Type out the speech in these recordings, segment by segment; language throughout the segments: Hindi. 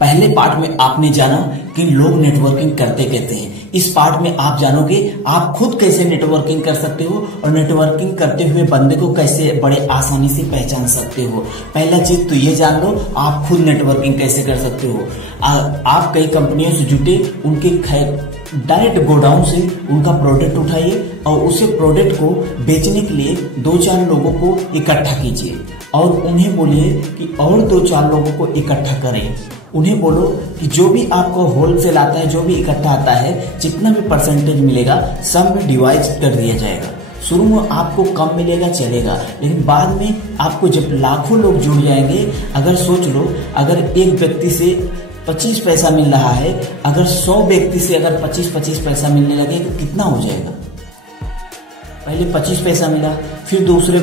पहले पार्ट में आपने जाना कि लोग नेटवर्किंग करते कहते हैं। इस पार्ट में आप जानोगे आप खुद कैसे नेटवर्किंग कर सकते हो और नेटवर्किंग करते हुए बंदे को कैसे बड़े आसानी से पहचान सकते हो। पहला चीज तो ये जान लो आप खुद नेटवर्किंग कैसे कर सकते हो। आप कई कंपनियों से जुटे, उनके डायरेक्ट गोडाउन से उनका प्रोडक्ट उठाइए और उसे प्रोडक्ट को बेचने के लिए 2-4 लोगों को इकट्ठा कीजिए और उन्हें बोलिए कि और 2-4 लोगों को इकट्ठा करें। उन्हें बोलो कि जो भी आपको होलसेल आता है, जो भी इकट्ठा आता है, जितना भी परसेंटेज मिलेगा सब में डिवाइड कर दिया जाएगा। शुरू में आपको कम मिलेगा चलेगा, लेकिन बाद में आपको जब लाखों लोग जुड़ जाएंगे, अगर सोच लो अगर एक व्यक्ति से 25 पैसा मिल रहा है, अगर 100 व्यक्ति से अगर 25-25 पैसा मिलने लगे तो कितना हो जाएगा। पहले 25 पैसा मिला, फिर दूसरे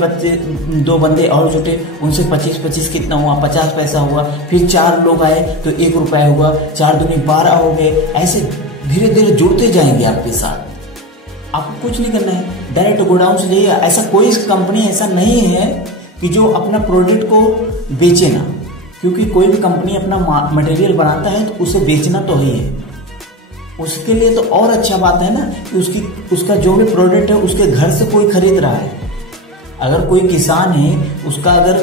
2 बंदे और जुटे, उनसे 25-25 कितना हुआ, 50 पैसा हुआ, फिर 4 लोग आए तो 1 रुपया हुआ, 4 दूनी 12 हो गए। ऐसे धीरे धीरे जुड़ते जाएंगे आपके साथ। आपको कुछ नहीं करना है, डायरेक्ट गोडाउन से जाइए। ऐसा कोई कंपनी ऐसा नहीं है कि जो अपना प्रोडक्ट को बेचे ना, क्योंकि कोई भी कंपनी अपना मटेरियल बनाता है तो उसे बेचना तो ही है। उसके लिए तो और अच्छा बात है ना कि उसका जो भी प्रोडक्ट है उसके घर से कोई खरीद रहा है। अगर कोई किसान है, उसका अगर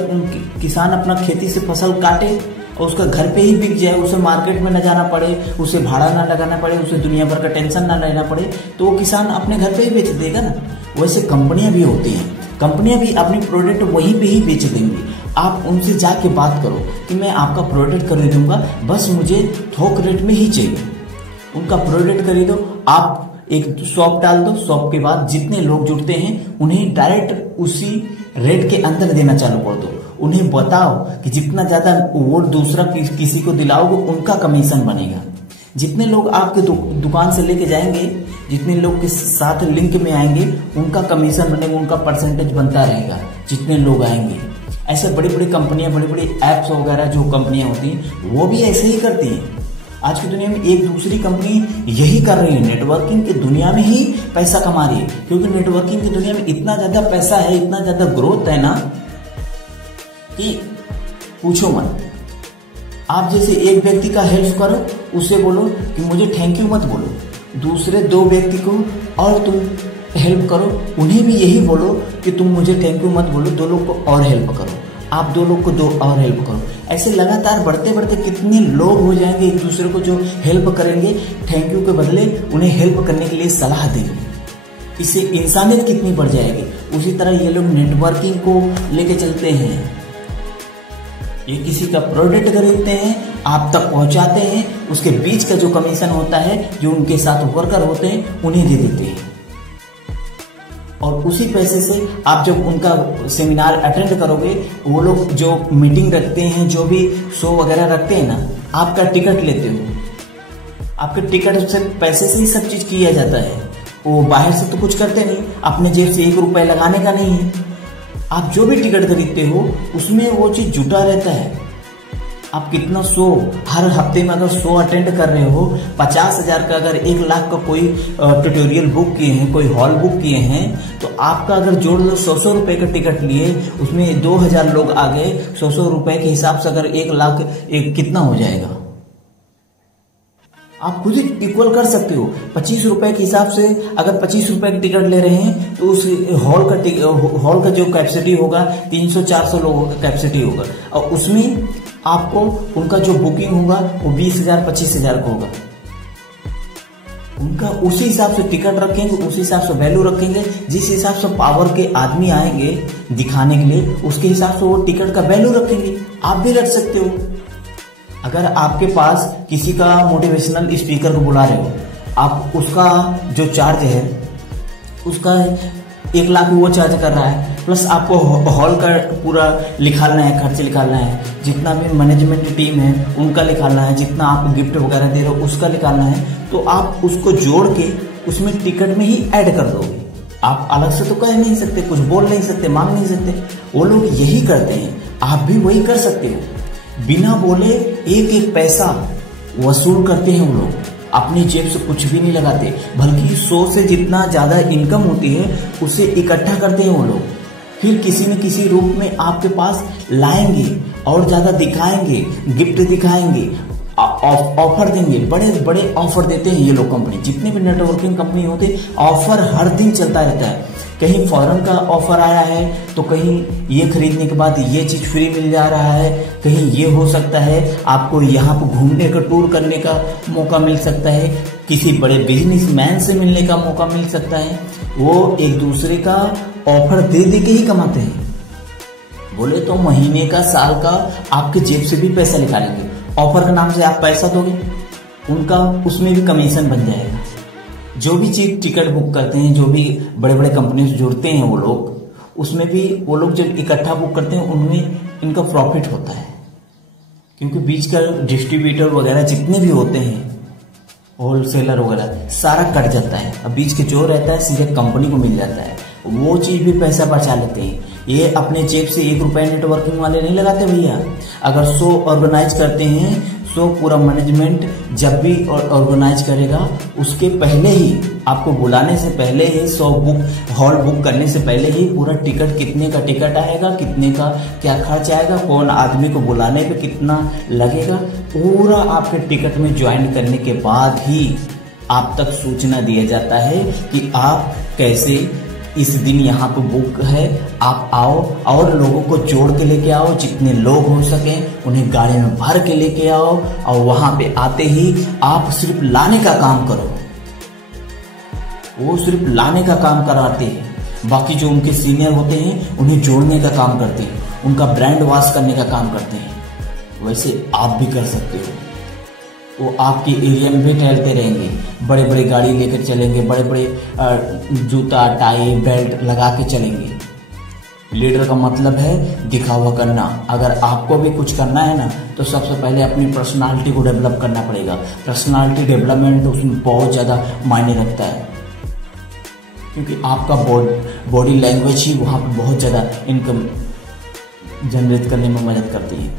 किसान अपना खेती से फसल काटे और उसका घर पे ही बिक जाए, उसे मार्केट में न जाना पड़े, उसे भाड़ा ना लगाना पड़े, उसे दुनिया भर का टेंशन ना लेना पड़े, तो वो किसान अपने घर पे ही बेच देगा ना। वैसे कंपनियां भी होती हैं, कंपनियां भी अपनी प्रोडक्ट वहीं पे ही बेच देंगी। आप उनसे जाके बात करो कि मैं आपका प्रोडक्ट खरीदूंगा, बस मुझे थोक रेट में ही चाहिए। उनका प्रोडक्ट खरीदो, आप एक शॉप डाल दो, शॉप के बाद जितने लोग जुड़ते हैं उन्हें डायरेक्ट उसी रेट के अंदर देना चालू कर दो। उन्हें बताओ कि जितना ज्यादा वो दूसरा किसी को दिलाओगे उनका कमीशन बनेगा। जितने लोग आपके दुकान से लेके जाएंगे, जितने लोग के साथ लिंक में आएंगे, उनका कमीशन बनेगा, उनका परसेंटेज बनता रहेगा जितने लोग आएंगे। ऐसे बड़ी बड़ी कंपनियां, बड़ी बड़ी एप्स वगैरह जो कंपनियां होती हैं वो भी ऐसे ही करती हैं। आज की दुनिया में एक दूसरी कंपनी यही कर रही है, नेटवर्किंग की दुनिया में ही पैसा कमा रही है। क्योंकि नेटवर्किंग की दुनिया में इतना ज्यादा पैसा है, इतना ज्यादा ग्रोथ है ना कि पूछो मत। आप जैसे एक व्यक्ति का हेल्प करो, उससे बोलो कि मुझे थैंक यू मत बोलो, दूसरे 2 व्यक्ति को और तुम हेल्प करो, उन्हें भी यही बोलो कि तुम मुझे थैंक यू मत बोलो, 2 लोग को और हेल्प करो, आप 2 लोग को 2 और हेल्प करो। ऐसे लगातार बढ़ते बढ़ते कितने लोग हो जाएंगे एक दूसरे को जो हेल्प करेंगे, थैंक यू के बदले उन्हें हेल्प करने के लिए सलाह देंगे। इससे इंसानियत कितनी बढ़ जाएगी। उसी तरह ये लोग नेटवर्किंग को लेके चलते हैं। ये किसी का प्रोडक्ट खरीदते हैं, आप तक पहुंचाते हैं, उसके बीच का जो कमीशन होता है, जो उनके साथ वर्कर होते हैं उन्हें दे देते हैं। और उसी पैसे से आप जब उनका सेमिनार अटेंड करोगे, वो लोग जो मीटिंग रखते हैं, जो भी शो वगैरह रखते हैं ना, आपका टिकट लेते हो, आपके टिकट से पैसे से ही सब चीज किया जाता है। वो बाहर से तो कुछ करते नहीं, अपने जेब से 1 रुपया लगाने का नहीं है। आप जो भी टिकट खरीदते हो उसमें वो चीज जुटा रहता है। आप कितना शो हर हफ्ते में अगर शो अटेंड कर रहे हो, 50,000 का अगर 1 लाख का कोई ट्यूटोरियल बुक किए हैं, कोई हॉल बुक किए हैं, तो आपका अगर जोड़ लो 100 रुपए का टिकट लिए, उसमें 2000 लोग आ गए, 100 रुपए के हिसाब से अगर 1 लाख कितना हो जाएगा। आप खुद ही इक्वल कर सकते हो। 25 रुपए के हिसाब से अगर 25 रुपए का टिकट ले रहे हैं तो उस हॉल का जो कैपेसिटी होगा 300-400 लोगों का कैपेसिटी होगा, और उसमें आपको उनका जो बुकिंग होगा वो 20,000-25,000 का होगा। उनका उसी हिसाब से टिकट रखेंगे, उसी हिसाब से वैल्यू रखेंगे, जिस हिसाब से पावर के आदमी आएंगे दिखाने के लिए, उसके हिसाब से वो टिकट का वैल्यू रखेंगे। आप भी रख सकते हो। अगर आपके पास किसी का मोटिवेशनल स्पीकर को बुला रहे हो, आप उसका जो चार्ज है उसका 1 लाख वो चार्ज कर रहा है, प्लस आपको हॉल का पूरा निकालना है, खर्च निकालना है, जितना भी मैनेजमेंट टीम है उनका निकालना है, जितना आप गिफ्ट वगैरह दे रहे हो उसका निकालना है, तो आप उसको जोड़ के उसमें टिकट में ही ऐड कर दोगे। आप अलग से तो कह नहीं सकते, कुछ बोल नहीं सकते, मांग नहीं सकते। वो लोग यही करते हैं, आप भी वही कर सकते हो। बिना बोले 1-1 पैसा वसूल करते हैं वो लोग, अपनी जेब से कुछ भी नहीं लगाते, बल्कि 100 से जितना ज्यादा इनकम होती है उसे इकट्ठा करते हैं वो लोग, फिर किसी न किसी रूप में आपके पास लाएंगे और ज्यादा दिखाएंगे, गिफ्ट दिखाएंगे, ऑफर देंगे, बड़े बड़े ऑफर देते हैं ये लोग कंपनी। जितने भी नेटवर्किंग कंपनी होते ऑफर हर दिन चलता रहता है। कहीं फॉरेन का ऑफर आया है तो कहीं ये खरीदने के बाद ये चीज फ्री मिल जा रहा है, कहीं ये हो सकता है आपको यहाँ पर घूमने का टूर करने का मौका मिल सकता है, किसी बड़े बिजनेसमैन से मिलने का मौका मिल सकता है। वो एक दूसरे का ऑफर दे दे के ही कमाते हैं। बोले तो महीने का, साल का आपके जेब से भी पैसा निकालेंगे। ऑफर के नाम से आप पैसा दोगे, उनका उसमें भी कमीशन बन जाएगा। जो भी चीज टिकट बुक करते हैं, जो भी बड़े बड़े कंपनी से जुड़ते हैं वो लोग, उसमें भी वो लोग जब इकट्ठा बुक करते हैं उनमें इनका प्रॉफिट होता है, क्योंकि बीच का डिस्ट्रीब्यूटर वगैरह जितने भी होते हैं, होलसेलर वगैरह, सारा कट जाता है। अब बीच के जो रहता है सीधे कंपनी को मिल जाता है, वो चीज भी पैसा बचा लेते हैं। ये अपने जेब से 1 रुपया नेटवर्किंग वाले नहीं लगाते भैया। अगर 100 ऑर्गेनाइज करते हैं, 100 पूरा मैनेजमेंट जब भी ऑर्गेनाइज करेगा उसके पहले ही, आपको बुलाने से पहले ही, 100 हॉल बुक करने से पहले ही पूरा टिकट, कितने का टिकट आएगा, कितने का क्या खर्च आएगा, कौन आदमी को बुलाने पे कितना लगेगा, पूरा आपके टिकट में ज्वाइन करने के बाद ही आप तक सूचना दिया जाता है कि आप कैसे इस दिन यहाँ पे बुक है, आप आओ और लोगों को जोड़ के लेके आओ, जितने लोग हो सके उन्हें गाड़ी में भर के लेके आओ, और वहां पे आते ही आप सिर्फ लाने का काम करो। वो सिर्फ लाने का काम कराते हैं, बाकी जो उनके सीनियर होते हैं उन्हें जोड़ने का काम करते हैं, उनका ब्रांड वॉश करने का काम करते हैं। वैसे आप भी कर सकते हो। वो आपके एरिया में भी टहलते रहेंगे, बड़े बड़े गाड़ी लेकर चलेंगे, बड़े बड़े जूता, टाई, बेल्ट लगा के चलेंगे। लीडर का मतलब है दिखावा करना। अगर आपको भी कुछ करना है ना, तो सबसे पहले अपनी पर्सनालिटी को डेवलप करना पड़ेगा। पर्सनालिटी डेवलपमेंट उसमें बहुत ज़्यादा मायने रखता है, क्योंकि आपका बॉडी लैंग्वेज ही वहाँ पर बहुत ज़्यादा इनकम जनरेट करने में मदद करती है।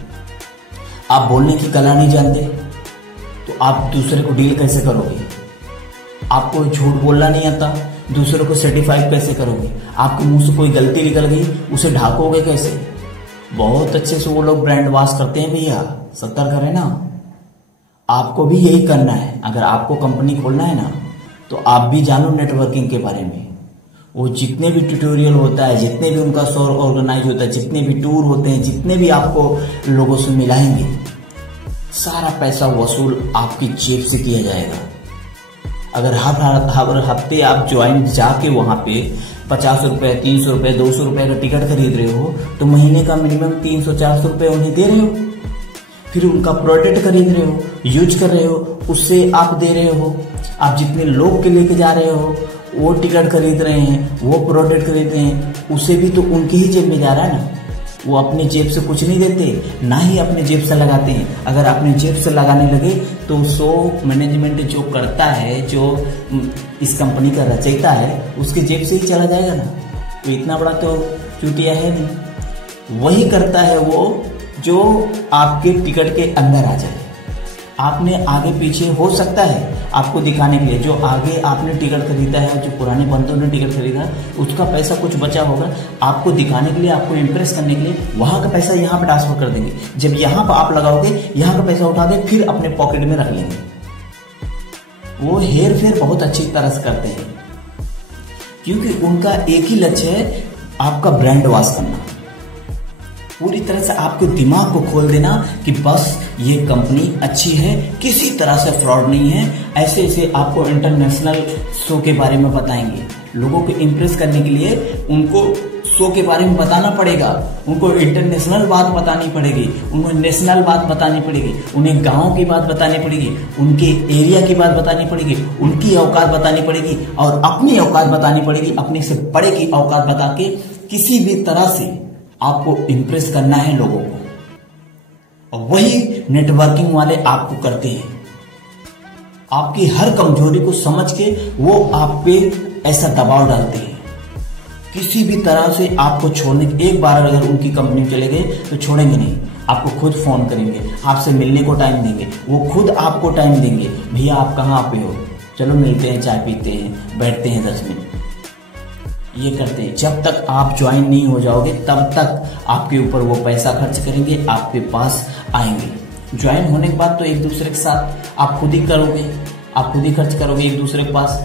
आप बोलने की कला नहीं जानते तो आप दूसरे को डील कैसे करोगे? आपको झूठ बोलना नहीं आता, दूसरों को सर्टिफाई कैसे करोगे? आपके मुंह से कोई गलती निकल गई, उसे ढाकोगे कैसे? बहुत अच्छे से वो लोग ब्रांड वॉश करते हैं भैया, सतर्क करें ना। आपको भी यही करना है। अगर आपको कंपनी खोलना है ना, तो आप भी जानो नेटवर्किंग के बारे में। वो जितने भी ट्यूटोरियल होता है, जितने भी उनका शो ऑर्गेनाइज होता है, जितने भी टूर होते हैं, जितने भी आपको लोगों से मिलाएंगे, सारा पैसा वसूल आपकी जेब से किया जाएगा। अगर हर हफ्ते आप ज्वाइन जाके वहां पे 50 रुपए, 300 रुपए, 200 रुपए का टिकट खरीद रहे हो, तो महीने का मिनिमम 300-400 रुपए उन्हें दे रहे हो। फिर उनका प्रोडक्ट खरीद रहे हो, यूज कर रहे हो, उससे आप दे रहे हो। आप जितने लोग के लेके जा रहे हो, वो टिकट खरीद रहे हैं, वो प्रोडक्ट खरीद रहे हैं, उसे भी तो उनकी ही जेब में जा रहा है ना। वो अपनी जेब से कुछ नहीं देते, ना ही अपने जेब से लगाते हैं। अगर अपने जेब से लगाने लगे तो 100 मैनेजमेंट जो करता है, जो इस कंपनी का रचयिता है, उसके जेब से ही चला जाएगा ना। तो इतना बड़ा तो चूतिया है नहीं। वही करता है वो जो आपके टिकट के अंदर आ जाए। आपने आगे पीछे हो सकता है आपको दिखाने के लिए, जो आगे आपने टिकट खरीदा है, जो पुराने बंदों ने टिकट खरीदा, उसका पैसा कुछ बचा होगा, आपको दिखाने के लिए, आपको इम्प्रेस करने के लिए वहां का पैसा यहाँ पे ट्रांसफर कर देंगे। जब यहाँ पर आप लगाओगे, यहाँ का पैसा उठा के फिर अपने पॉकेट में रख लेंगे। वो हेर फेर बहुत अच्छी तरह से करते हैं, क्योंकि उनका एक ही लक्ष्य है, आपका ब्रांड वॉश करना, पूरी तरह से आपके दिमाग को खोल देना कि बस ये कंपनी अच्छी है, किसी तरह से फ्रॉड नहीं है। ऐसे ऐसे आपको इंटरनेशनल शो के बारे में बताएंगे। लोगों को इम्प्रेस करने के लिए उनको शो के बारे में बताना पड़ेगा, उनको इंटरनेशनल बात बतानी पड़ेगी, उनको नेशनल बात बतानी पड़ेगी, उन्हें गांव की बात बतानी पड़ेगी, उनके एरिया की बात बतानी पड़ेगी, उनकी औकात बतानी पड़ेगी और अपनी औकात बतानी पड़ेगी। अपने से बड़े की औकात बता के किसी भी तरह से आपको इम्प्रेस करना है लोगों को, और वही नेटवर्किंग वाले आपको करते हैं। आपकी हर कमजोरी को समझ के वो आप पे ऐसा दबाव डालते हैं, किसी भी तरह से आपको छोड़ने। एक बार अगर उनकी कंपनी चले गए तो छोड़ेंगे नहीं, आपको खुद फोन करेंगे, आपसे मिलने को टाइम देंगे, वो खुद आपको टाइम देंगे। भैया आप कहाँ पे हो, चलो मिलते हैं, चाय पीते हैं, बैठते हैं 10 मिनट। ये करते हैं। जब तक आप ज्वाइन नहीं हो जाओगे तब तक आपके ऊपर वो पैसा खर्च करेंगे, आपके पास आएंगे। ज्वाइन होने के बाद तो एक दूसरे के साथ आप खुद ही करोगे, आप खुद ही खर्च करोगे एक दूसरे के पास।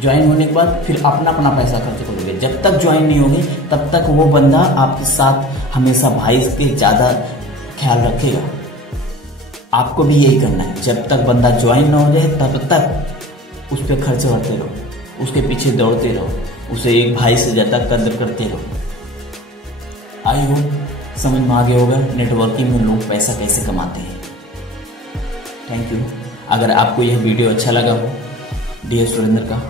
ज्वाइन होने के बाद फिर अपना अपना पैसा खर्च करोगे। जब तक ज्वाइन नहीं होगे तब तक वो बंदा आपके साथ हमेशा भाई के ज़्यादा ख्याल रखेगा। आपको भी यही करना है। जब तक बंदा ज्वाइन ना हो जाए तब तक उस पर खर्च करते रहो, उसके पीछे दौड़ते रहो, उसे एक भाई से ज़्यादा कदर करते रहो। आई होप समझ में आ गया होगा नेटवर्किंग में लोग पैसा कैसे कमाते हैं। Thank you. अगर आपको यह वीडियो अच्छा लगा हो डियर सुरेंद्र का,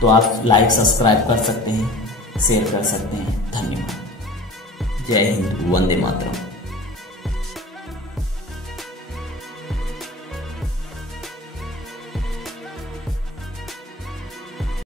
तो आप लाइक सब्सक्राइब कर सकते हैं, शेयर कर सकते हैं। धन्यवाद। जय हिंद, वंदे मातरम।